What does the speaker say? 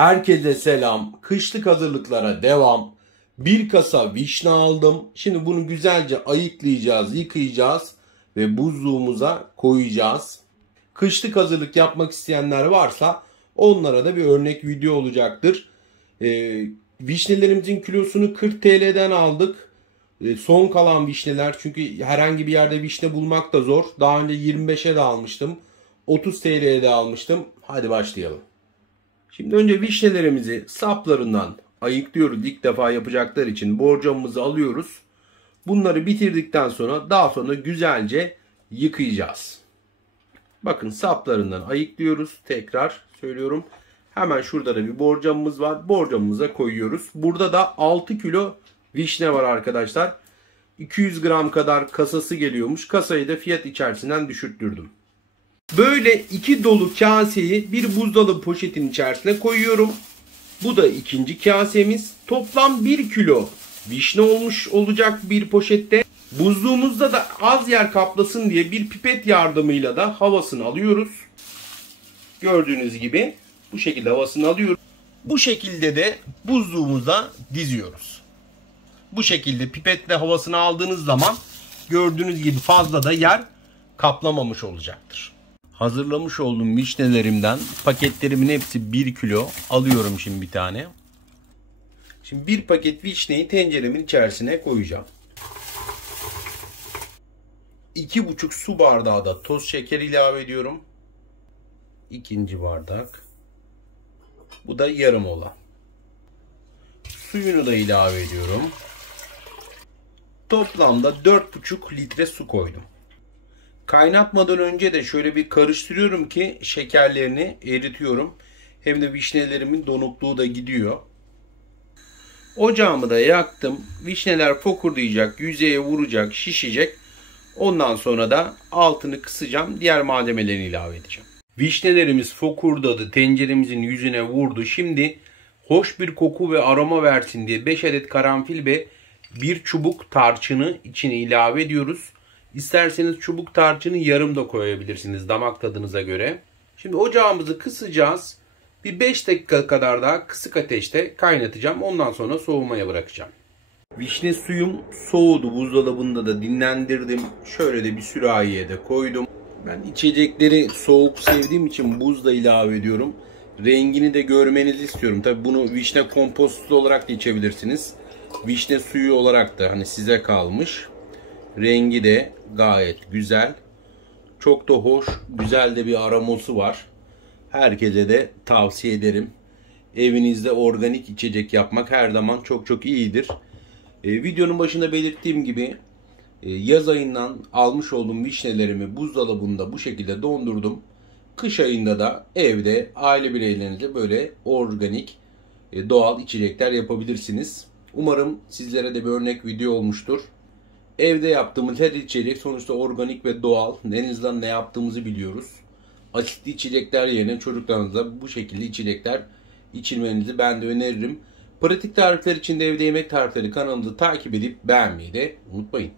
Herkese selam. Kışlık hazırlıklara devam. Bir kasa vişne aldım. Şimdi bunu güzelce ayıklayacağız, yıkayacağız ve buzluğumuza koyacağız. Kışlık hazırlık yapmak isteyenler varsa onlara da bir örnek video olacaktır. Vişnelerimizin kilosunu 40 TL'den aldık. Son kalan vişneler, çünkü herhangi bir yerde vişne bulmak da zor. Daha önce 25'e de almıştım. 30 TL'ye de almıştım. Hadi başlayalım. Şimdi önce vişnelerimizi saplarından ayıklıyoruz. İlk defa yapacaklar için borcamımızı alıyoruz. Bunları bitirdikten sonra daha sonra güzelce yıkayacağız. Bakın saplarından ayıklıyoruz. Tekrar söylüyorum. Hemen şurada da bir borcamımız var. Borcamımıza koyuyoruz. Burada da 6 kilo vişne var arkadaşlar. 200 gram kadar kasası geliyormuş. Kasayı da fiyat içerisinden düşürttürdüm. Böyle 2 dolu kaseyi bir buzdolabı poşetin içerisine koyuyorum. Bu da ikinci kasemiz. Toplam 1 kilo vişne olmuş olacak bir poşette. Buzluğumuzda da az yer kaplasın diye bir pipet yardımıyla da havasını alıyoruz. Gördüğünüz gibi bu şekilde havasını alıyoruz. Bu şekilde de buzluğumuza diziyoruz. Bu şekilde pipetle havasını aldığınız zaman gördüğünüz gibi fazla da yer kaplamamış olacaktır. Hazırlamış olduğum vişnelerimden paketlerimin hepsi 1 kilo alıyorum şimdi bir tane. Şimdi bir paket vişneyi tenceremin içerisine koyacağım. 2,5 su bardağı da toz şeker ilave ediyorum. İkinci bardak. Bu da yarım olan. Suyunu da ilave ediyorum. Toplamda 4,5 litre su koydum. Kaynatmadan önce de şöyle bir karıştırıyorum ki şekerlerini eritiyorum. Hem de vişnelerimin donukluğu da gidiyor. Ocağımı da yaktım. Vişneler fokurdayacak, yüzeye vuracak, şişecek. Ondan sonra da altını kısacağım. Diğer malzemelerini ilave edeceğim. Vişnelerimiz fokurdadı. Tenceremizin yüzüne vurdu. Şimdi hoş bir koku ve aroma versin diye 5 adet karanfil ve 1 çubuk tarçını içine ilave ediyoruz. İsterseniz çubuk tarçını yarım da koyabilirsiniz damak tadınıza göre. Şimdi ocağımızı kısacağız. Bir 5 dakika kadar daha kısık ateşte kaynatacağım. Ondan sonra soğumaya bırakacağım. Vişne suyum soğudu. Buzdolabında da dinlendirdim. Şöyle de bir sürahiye de koydum. Ben içecekleri soğuk sevdiğim için buz da ilave ediyorum. Rengini de görmenizi istiyorum. Tabi bunu vişne kompostu olarak da içebilirsiniz. Vişne suyu olarak da hani size kalmış. Rengi de gayet güzel. Çok da hoş, güzel de bir aroması var. Herkese de tavsiye ederim. Evinizde organik içecek yapmak her zaman çok çok iyidir. Videonun başında belirttiğim gibi yaz ayından almış olduğum vişnelerimi buzdolabında bu şekilde dondurdum. Kış ayında da evde aile bireylerinizle böyle organik doğal içecekler yapabilirsiniz. Umarım sizlere de bir örnek video olmuştur. Evde yaptığımız her içecek sonuçta organik ve doğal. En azından ne yaptığımızı biliyoruz. Asitli içecekler yerine çocuklarınıza bu şekilde içecekler içirmenizi ben de öneririm. Pratik tarifler için de Evde Yemek Tarifleri kanalımızı takip edip beğenmeyi de unutmayın.